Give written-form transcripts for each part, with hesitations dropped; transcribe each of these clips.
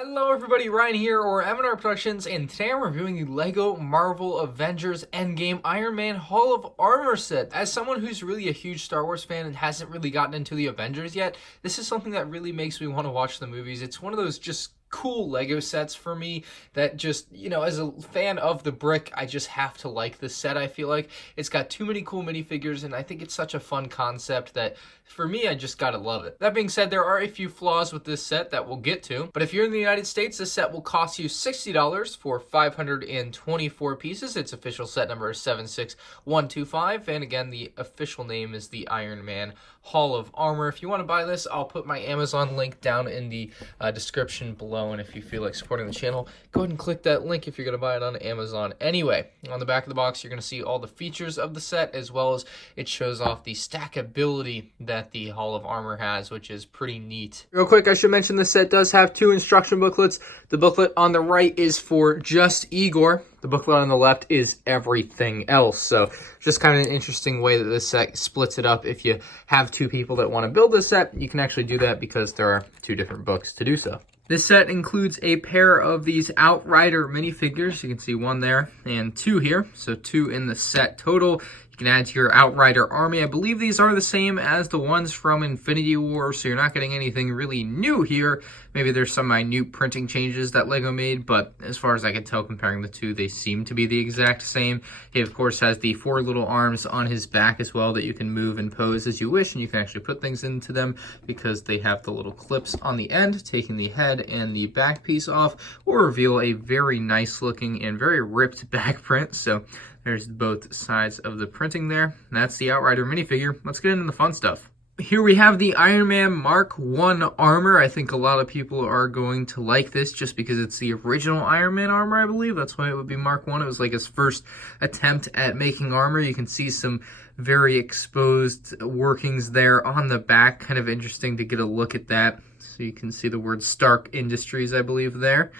Hello everybody, Ryan here, or M&R Productions, and today I'm reviewing the LEGO Marvel Avengers Endgame Iron Man Hall of Armor set. As someone who's really a huge Star Wars fan and hasn't really gotten into the Avengers yet, this is something that really makes me want to watch the movies. It's one of those just cool Lego sets for me that just, as a fan of the brick, I just have to like this set. I feel like it's got too many cool minifigures, and I think it's such a fun concept that for me, I just gotta love it. That being said, there are a few flaws with this set that we'll get to, but if you're in the United States, this set will cost you $60 for 524 pieces. Its official set number is 76125, and again, the official name is the Iron Man Hall of Armor. If you want to buy this, I'll put my Amazon link down in the description below, and if you feel like supporting the channel, go ahead and click that link if you're gonna buy it on Amazon. Anyway, on the back of the box, you're gonna see all the features of the set, as well as it shows off the stackability that the Hall of Armor has, which is pretty neat. Real quick, I should mention this set does have two instruction booklets. The booklet on the right is for just Igor. The booklet on the left is everything else. So just kind of an interesting way that this set splits it up. If you have two people that want to build this set, you can actually do that because there are two different books to do so. This set includes a pair of these Outrider minifigures. You can see one there and two here. So two in the set total. You can add to your Outrider army. I believe these are the same as the ones from Infinity War, so you're not getting anything really new here. Maybe there's some minute printing changes that LEGO made, but as far as I can tell, comparing the two, they seem to be the exact same. He, of course, has the four little arms on his back as well that you can move and pose as you wish, and you can actually put things into them because they have the little clips on the end, taking the head and the back piece off, or reveal a very nice looking and very ripped back print. So there's both sides of the printing there. That's the Outrider minifigure. Let's get into the fun stuff. Here we have the Iron Man Mark 1 armor. I think a lot of people are going to like this just because it's the original Iron Man armor, I believe. That's why it would be Mark 1. It was like his first attempt at making armor. You can see some very exposed workings there on the back. Kind of interesting to get a look at that. So you can see the word Stark Industries, I believe, there.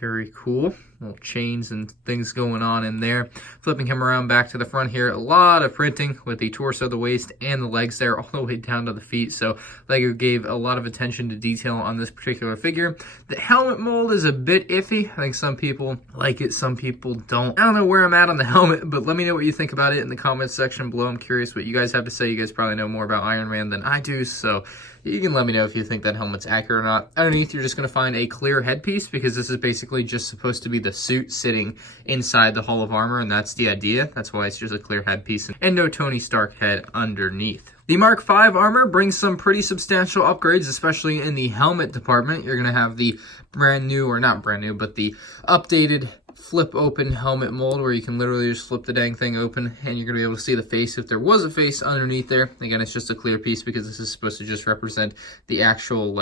Very cool. Little chains and things going on in there. Flipping him around back to the front here. A lot of printing with the torso, the waist, and the legs there all the way down to the feet. So LEGO gave a lot of attention to detail on this particular figure. The helmet mold is a bit iffy. I think some people like it, some people don't. I don't know where I'm at on the helmet, but let me know what you think about it in the comments section below. I'm curious what you guys have to say. You guys probably know more about Iron Man than I do, so you can let me know if you think that helmet's accurate or not. Underneath, you're just going to find a clear headpiece because this is basically just supposed to be the suit sitting inside the Hall of Armor, and that's the idea. That's why it's just a clear headpiece and no Tony Stark head underneath. The Mark 5 armor brings some pretty substantial upgrades, especially in the helmet department. You're going to have the brand new, or not brand new, but the updated flip open helmet mold where you can literally just flip the dang thing open and you're going to be able to see the face if there was a face underneath there. Again, it's just a clear piece because this is supposed to just represent the actual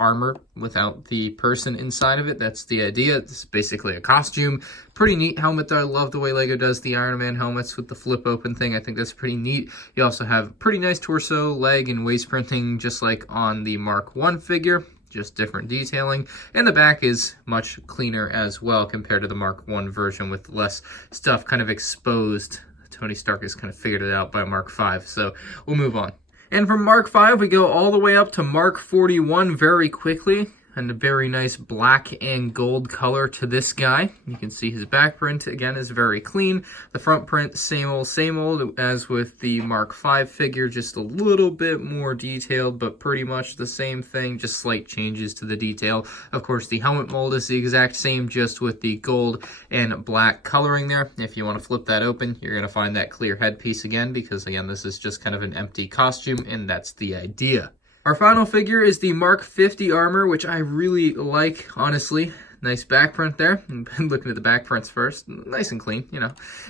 armor without the person inside of it. That's the idea. It's basically a costume. Pretty neat helmet though. I love the way LEGO does the Iron Man helmets with the flip open thing. I think that's pretty neat. You also have pretty nice torso, leg, and waist printing just like on the Mark 1 figure. Just different detailing, and the back is much cleaner as well compared to the Mark 1 version with less stuff kind of exposed. Tony Stark has kind of figured it out by Mark 5, so we'll move on. And from Mark 5, we go all the way up to Mark 41 very quickly. And a very nice black and gold color to this guy. You can see his back print, again, is very clean. The front print, same old as with the Mark 5 figure, just a little bit more detailed, but pretty much the same thing, just slight changes to the detail. Of course, the helmet mold is the exact same, just with the gold and black coloring there. If you want to flip that open, you're going to find that clear headpiece again, because again, this is just kind of an empty costume, and that's the idea. Our final figure is the Mark 50 armor, which I really like, honestly. Nice back print there. I'm looking at the back prints first. Nice and clean,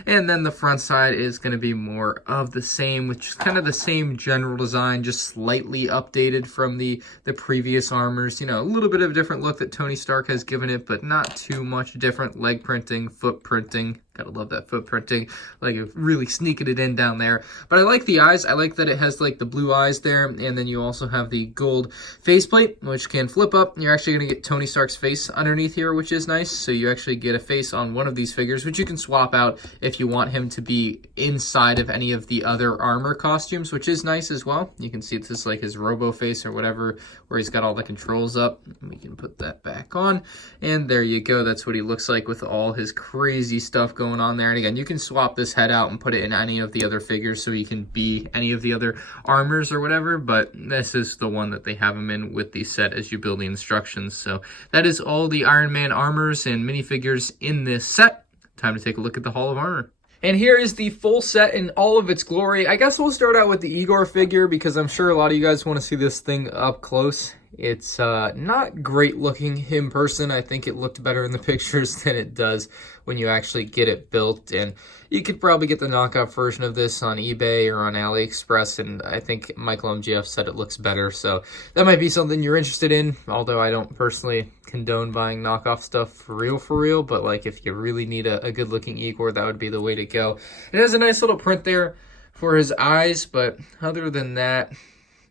And then the front side is going to be more of the same, which is kind of the same general design, just slightly updated from the previous armors. A little bit of a different look that Tony Stark has given it, but not too much different. Leg printing, foot printing, Gotta love that footprinting, like really sneaking it in down there. But I like the eyes. I like that it has like the blue eyes there, and then you also have the gold faceplate, which can flip up. You're actually gonna get Tony Stark's face underneath here, which is nice. So you actually get a face on one of these figures, which you can swap out if you want him to be inside of any of the other armor costumes, which is nice as well. You can see this is like his robo face or whatever, where he's got all the controls up. We can put that back on, and there you go. That's what he looks like with all his crazy stuff going on there. And again, you can swap this head out and put it in any of the other figures so he can be any of the other armors or whatever, but this is the one that they have him in with the set as you build the instructions. So that is all the Iron Man armors and minifigures in this set. Time to take a look at the Hall of Armor. And here is the full set in all of its glory. I guess we'll start out with the Igor figure because I'm sure a lot of you guys want to see this thing up close. It's not great looking in person. I think it looked better in the pictures than it does when you actually get it built. And you could probably get the knockoff version of this on eBay or on AliExpress. And I think Michael MGF said it looks better. So that might be something you're interested in. Although I don't personally condone buying knockoff stuff for real. But like if you really need a good looking Igor, that would be the way to go. It has a nice little print there for his eyes. But other than that,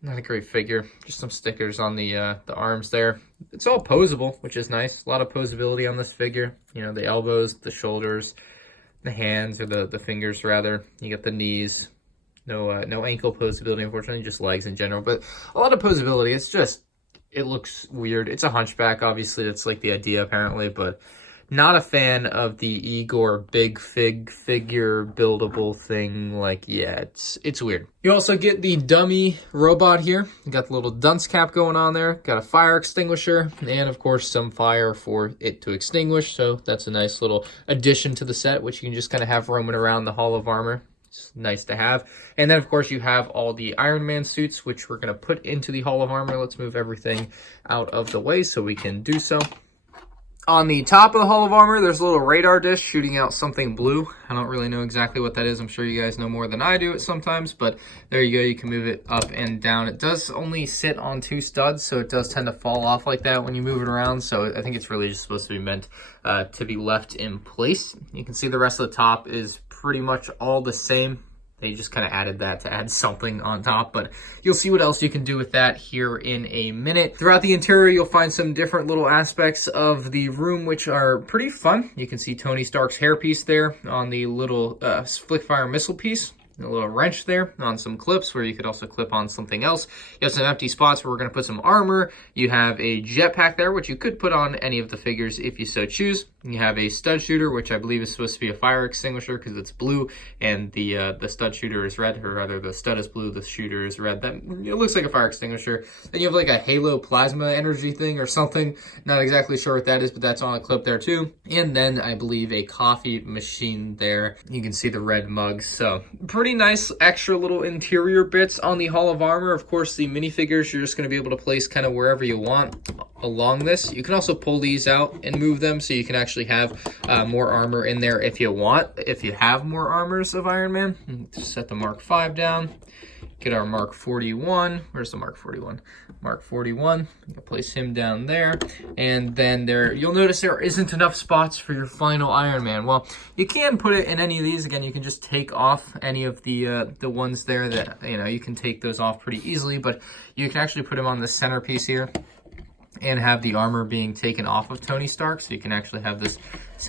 not a great figure. Just some stickers on the arms there. It's all posable, which is nice. A lot of posability on this figure. You know, the elbows, the shoulders, the hands, or the fingers rather. You get the knees. No ankle posability, unfortunately, just legs in general. But a lot of posability. It's just, it looks weird. It's a hunchback, obviously. That's like the idea, apparently. But not a fan of the Igor big figure buildable thing. Like, yeah, it's weird. You also get the dummy robot here. You got the little dunce cap going on there. Got a fire extinguisher, and of course some fire for it to extinguish. So that's a nice little addition to the set, which you can just kind of have roaming around the Hall of Armor. It's nice to have. And then, of course, you have all the Iron Man suits, which we're going to put into the Hall of Armor. Let's move everything out of the way so we can do so. On the top of the Hall of Armor, there's a little radar dish shooting out something blue. I don't really know exactly what that is. I'm sure you guys know more than I do it sometimes, but there you go. You can move it up and down. It does only sit on 2 studs, so it does tend to fall off like that when you move it around. So I think it's really just supposed to be meant to be left in place. You can see the rest of the top is pretty much all the same. They just kind of added that to add something on top, but you'll see what else you can do with that here in a minute. Throughout the interior, you'll find some different little aspects of the room, which are pretty fun. You can see Tony Stark's hairpiece there on the little flick-fire missile piece. A little wrench there on some clips where you could also clip on something else. You have some empty spots where we're going to put some armor. You have a jetpack there, which you could put on any of the figures if you so choose. You have a stud shooter, which I believe is supposed to be a fire extinguisher because it's blue, and the stud shooter is red, or rather the stud is blue, the shooter is red. That it looks like a fire extinguisher. Then you have like a halo plasma energy thing or something. Not exactly sure what that is, but that's on a clip there too. And then I believe a coffee machine there. You can see the red mugs. So pretty nice extra little interior bits on the Hall of Armor. Of course, the minifigures you're just going to be able to place kind of wherever you want along this. You can also pull these out and move them so you can actually have more armor in there if you want. If you have more armors of Iron Man, set the Mark 5 down. Get our Mark 41. Where's the Mark 41? Mark 41. You can place him down there. And then there, you'll notice there isn't enough spots for your final Iron Man. Well, you can put it in any of these. Again, you can just take off any of the ones there that, you know, you can take those off pretty easily. But you can actually put him on the centerpiece here and have the armor being taken off of Tony Stark. So you can actually have this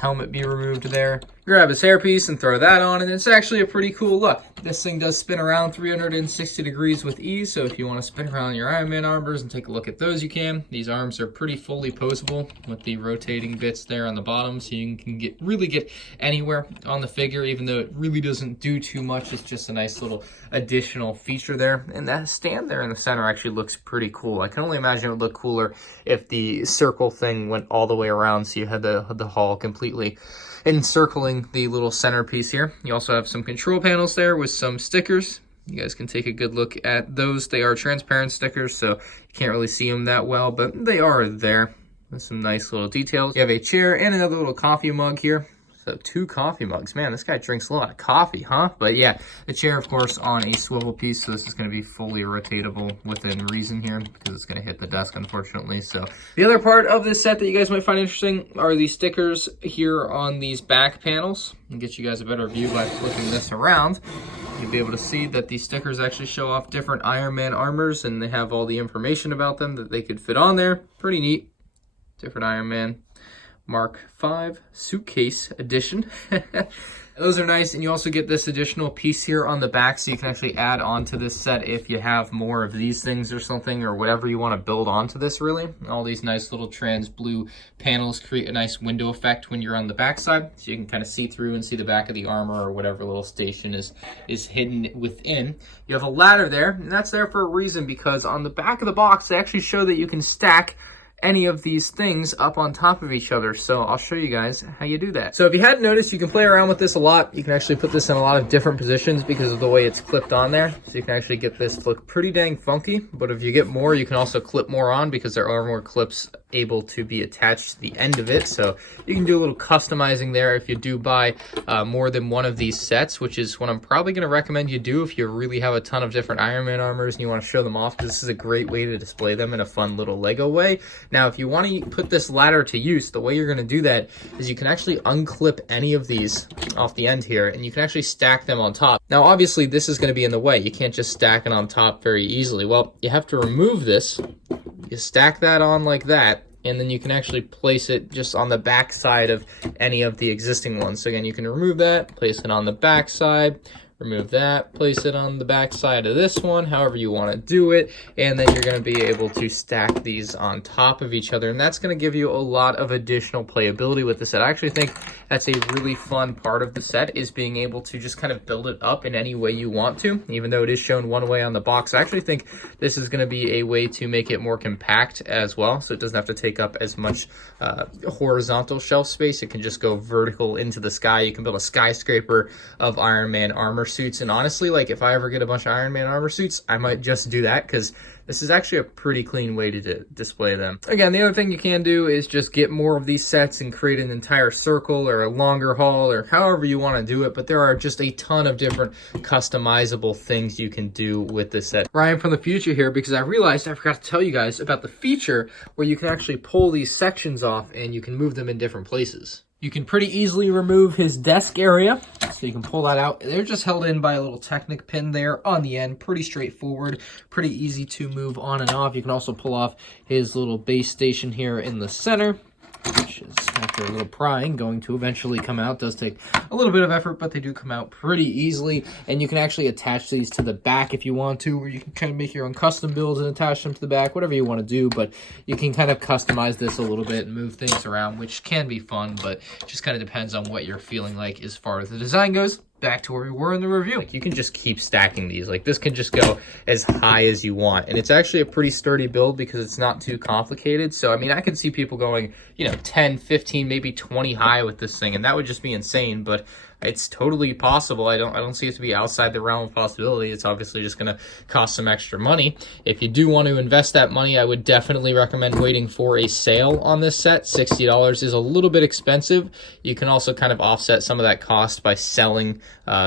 helmet be removed there. Grab his hairpiece and throw that on, and it's actually a pretty cool look. This thing does spin around 360 degrees with ease, so if you want to spin around your Iron Man armors and take a look at those, you can. These arms are pretty fully posable with the rotating bits there on the bottom, so you can really get anywhere on the figure, even though it really doesn't do too much. It's just a nice little additional feature there. And that stand there in the center actually looks pretty cool. I can only imagine it would look cooler if the circle thing went all the way around, so you had the hall completely encircling the little centerpiece here. You also have some control panels there with some stickers. You guys can take a good look at those. They are transparent stickers, so you can't really see them that well, but they are there with some nice little details. You have a chair and another little coffee mug here. So So 2 coffee mugs. Man, this guy drinks a lot of coffee, huh? But yeah, the chair, of course, on a swivel piece. So this is going to be fully rotatable within reason here because it's going to hit the desk, unfortunately. So the other part of this set that you guys might find interesting are these stickers here on these back panels. And get you guys a better view by flipping this around. You'll be able to see that these stickers actually show off different Iron Man armors, and they have all the information about them that they could fit on there. Pretty neat. Different Iron Man Mark V suitcase edition. Those are nice, and you also get this additional piece here on the back, so you can actually add on to this set if you have more of these things or something, or whatever you want to build onto this, really. All these nice little trans blue panels create a nice window effect when you're on the back side, so you can kind of see through and see the back of the armor or whatever little station is hidden within. You have a ladder there, and that's there for a reason, because on the back of the box, they actually show that you can stack any of these things up on top of each other. So I'll show you guys how you do that. So if you hadn't noticed, you can play around with this a lot. You can actually put this in a lot of different positions because of the way it's clipped on there. So you can actually get this to look pretty dang funky. But if you get more, you can also clip more on because there are more clips able to be attached to the end of it. So you can do a little customizing there if you do buy more than one of these sets, which is what I'm probably going to recommend you do if you really have a ton of different Iron Man armors and you want to show them off, because this is a great way to display them in a fun little Lego way. Now, if you want to put this ladder to use, the way you're going to do that is you can actually unclip any of these off the end here, and you can actually stack them on top. Now, obviously, this is going to be in the way. You can't just stack it on top very easily. Well, you have to remove this. You stack that on like that, and then you can actually place it just on the back side of any of the existing ones. So again, you can remove that, place it on the back side, remove that, place it on the back side of this one, however you want to do it, and then you're going to be able to stack these on top of each other, and that's going to give you a lot of additional playability with the set. I actually think that's a really fun part of the set, is being able to just kind of build it up in any way you want to, even though it is shown one way on the box. I actually think this is going to be a way to make it more compact as well, so it doesn't have to take up as much horizontal shelf space. It can just go vertical into the sky. You can build a skyscraper of Iron Man armor suits, and honestly, like, if I ever get a bunch of Iron Man armor suits, I might just do that, because this is actually a pretty clean way to display them. Again, the other thing you can do is just get more of these sets and create an entire circle or a longer haul or however you want to do it, but there are just a ton of different customizable things you can do with this set. Ryan from the future here, because I realized I forgot to tell you guys about the feature where you can actually pull these sections off and you can move them in different places. You can pretty easily remove his desk area, so you can pull that out. They're just held in by a little Technic pin there on the end. Pretty straightforward, pretty easy to move on and off. You can also pull off his little base station here in the center, which is, after a little prying, going to eventually come out. It does take a little bit of effort, but they do come out pretty easily. And you can actually attach these to the back if you want to, or you can kind of make your own custom builds and attach them to the back, whatever you want to do. But you can kind of customize this a little bit and move things around, which can be fun, but it just kind of depends on what you're feeling like as far as the design goes. Back to where we were in the review. Like, you can just keep stacking these. Like, this can just go as high as you want. And it's actually a pretty sturdy build because it's not too complicated. So, I mean, I can see people going, 10, 15, maybe 20 high with this thing, and that would just be insane. But it's totally possible. I don't see it to be outside the realm of possibility. It's obviously just going to cost some extra money. If you do want to invest that money, I would definitely recommend waiting for a sale on this set. $60 is a little bit expensive. You can also kind of offset some of that cost by selling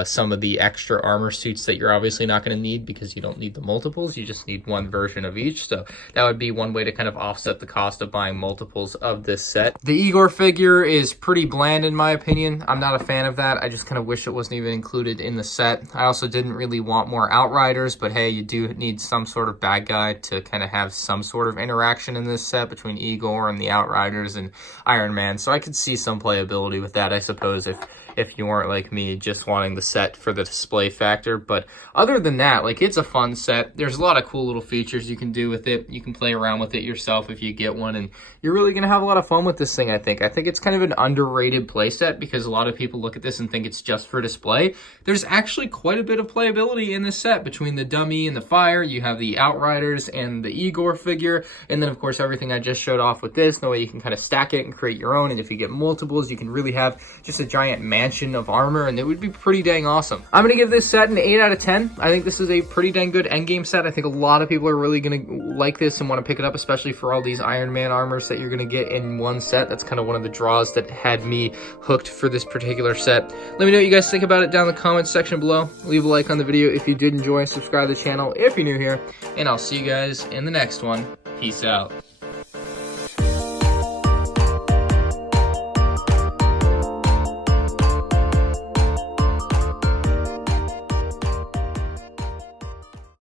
some of the extra armor suits that you're obviously not going to need, because you don't need the multiples. You just need one version of each. So that would be one way to kind of offset the cost of buying multiples of this set. The Igor figure is pretty bland in my opinion. I'm not a fan of that. I just kind of wish it wasn't even included in the set. I also didn't really want more Outriders, but hey, you do need some sort of bad guy to kind of have some sort of interaction in this set between Igor and the Outriders and Iron Man. So I could see some playability with that, I suppose, if you weren't like me, just wanting the set for the display factor. But other than that, like, it's a fun set. There's a lot of cool little features you can do with it. You can play around with it yourself if you get one, and you're really going to have a lot of fun with this thing, I think. I think it's kind of an underrated play set, because a lot of people look at this and think it's just for display. There's actually quite a bit of playability in this set between the dummy and the fire. You have the Outriders and the Igor figure, and then of course everything I just showed off with this. The way you can kind of stack it and create your own, and if you get multiples, you can really have just a giant mansion of armor, and it would be pretty dang awesome. I'm gonna give this set an 8 out of 10. I think this is a pretty dang good Endgame set. I think a lot of people are really gonna like this and want to pick it up, especially for all these Iron Man armors that you're gonna get in one set. That's kind of one of the draws that had me hooked for this particular set. Let me know what you guys think about it down in the comments section below. Leave a like on the video if you did enjoy, subscribe to the channel if you're new here, and I'll see you guys in the next one. Peace out.